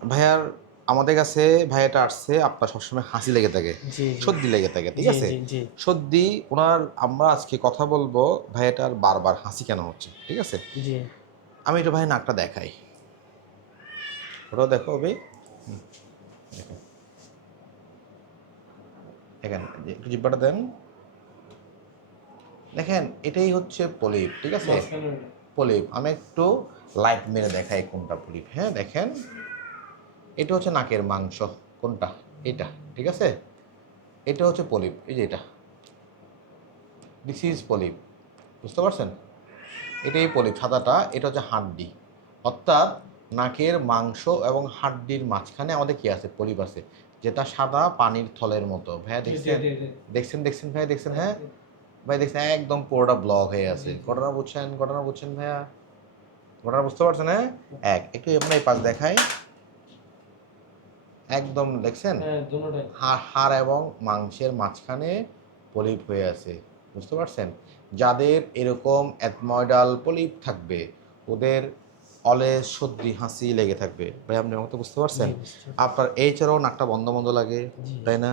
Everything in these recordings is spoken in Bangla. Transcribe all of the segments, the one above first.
ভাইয়ার আমাদের কাছে ভাইয়াটা আসছে আপনার সবসময় হাসি লেগে থাকে সর্দি লেগে থাকে ঠিক আছে? সর্দি ওনার আমরা আজকে কথা বলব ভাইয়াটার বারবার হাসি কেন হচ্ছে ঠিক আছে? আমি একটু ভাই নাকটা দেখাই। ওটাও দেখো দেখো। দেখেন একটু জিব্বাটা দেন। দেখেন এটাই হচ্ছে পলিপ ঠিক আছে? পলিপ আমি একটু লাইট মেরে দেখাই কোনটা পলিপ হ্যাঁ দেখেন। এটা হচ্ছে নাকের মাংস। কোনটা? এটা ঠিক আছে? এটা হচ্ছে পলিপ এই যে এটা। দিস ইজ পলিপ বুঝতে পারছেন? এটাই পলিপ সাদাটা এটা হচ্ছে হাড্ডি। অর্থাৎ নাকের মাংস এবং হাড্ডির মাঝখানে আমাদের কি আছে? পলিপ আছে। যেটা সাদা পানির থলের মতো। ভাইয়া দেখছেন? দেখছেন দেখছেন ভাইয়া দেখছেন হ্যাঁ? ভাই দেখছেন একদম পুরোটা ব্লক হয়ে আছে। ঘটনা বুঝছেন ঘটনা বুঝছেন ভাইয়া? ঘটনা বুঝতে পারছেন হ্যাঁ? এক একটু আপনার এই পাশ দেখাই। একদম দেখছেন? হ্যাঁ হাড় এবং মাংসের মাঝখানে পলিপ হয়ে আছে বুঝতে পারছেন? যাদের এরকম অ্যাথময়ডাল পলিপ থাকবে ওদের অলে সর্দি হাসি লেগে থাকবে। ভাই আপনি আমাকে বুঝতে পারছেন। আপনার এই ছাড়াও নাকটা বন্ধ বন্ধ লাগে তাই না?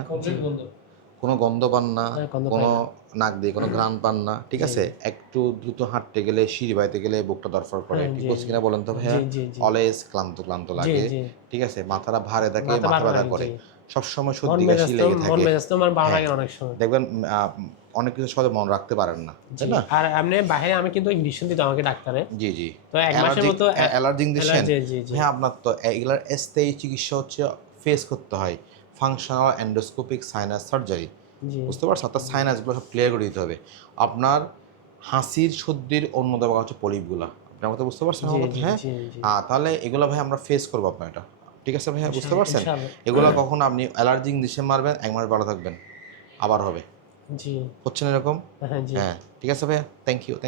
কোনো গন্ধ পান না হ্যাঁ, কোনো নাক দিয়ে কোনো ঘ্রাণ পান না ঠিক আছে? একটু দ্রুত হাঁটতে গেলে সিঁড়ি বাইতে গেলে বুকটা দরফর করে। হ্যাঁ, ঠিক জি, বলছি কিনা বলেন তো ভাইয়া। জি জি। জি অলেজ ক্লান্ত ক্লান্ত লাগে ঠিক আছে? মাথাটা ভারে থাকে মাথা ব্যথা করে। সবসময় সর্দি কাশি লেগে থাকে। হ্যাঁ। অনেক সময়। দেখবেন অনেক কিছু সহজে মনে রাখতে পারেন না জি। তাই না? আর এমনি বাইরে আমি কিন্তু ইঞ্জেকশন দিতাম আমাকে ডাক্তারে। জি জি। তো এক মাসের মতো অ্যালার্জি জি হ্যাঁ আপনার তো এগুলার স্থায়ী চিকিৎসা হচ্ছে ফেস করতে হয়। ফাংশনাল অ্যান্ডোস্কোপিক সাইনাস সার্জারি বুঝতে পারছ? অর্থাৎ সাইনাসগুলো সব ক্লিয়ার করে দিতে হবে। আপনার হাসির সর্দির অন্য দেওয়া হচ্ছে পলিপগুলো আপনি আমাকে বুঝতে পারছেন হ্যাঁ তাহলে এগুলো ভাই আমরা ফেস করব আপনার এটা ঠিক আছে ভাইয়া? বুঝতে পারছেন? এগুলো কখন আপনি অ্যালার্জি ইঞ্জেকশন মারবেন এক মাস ভালো থাকবেন। আবার হবে। জি। হচ্ছে না এরকম? হ্যাঁ হ্যাঁ ঠিক আছে ভাইয়া? Thank you thank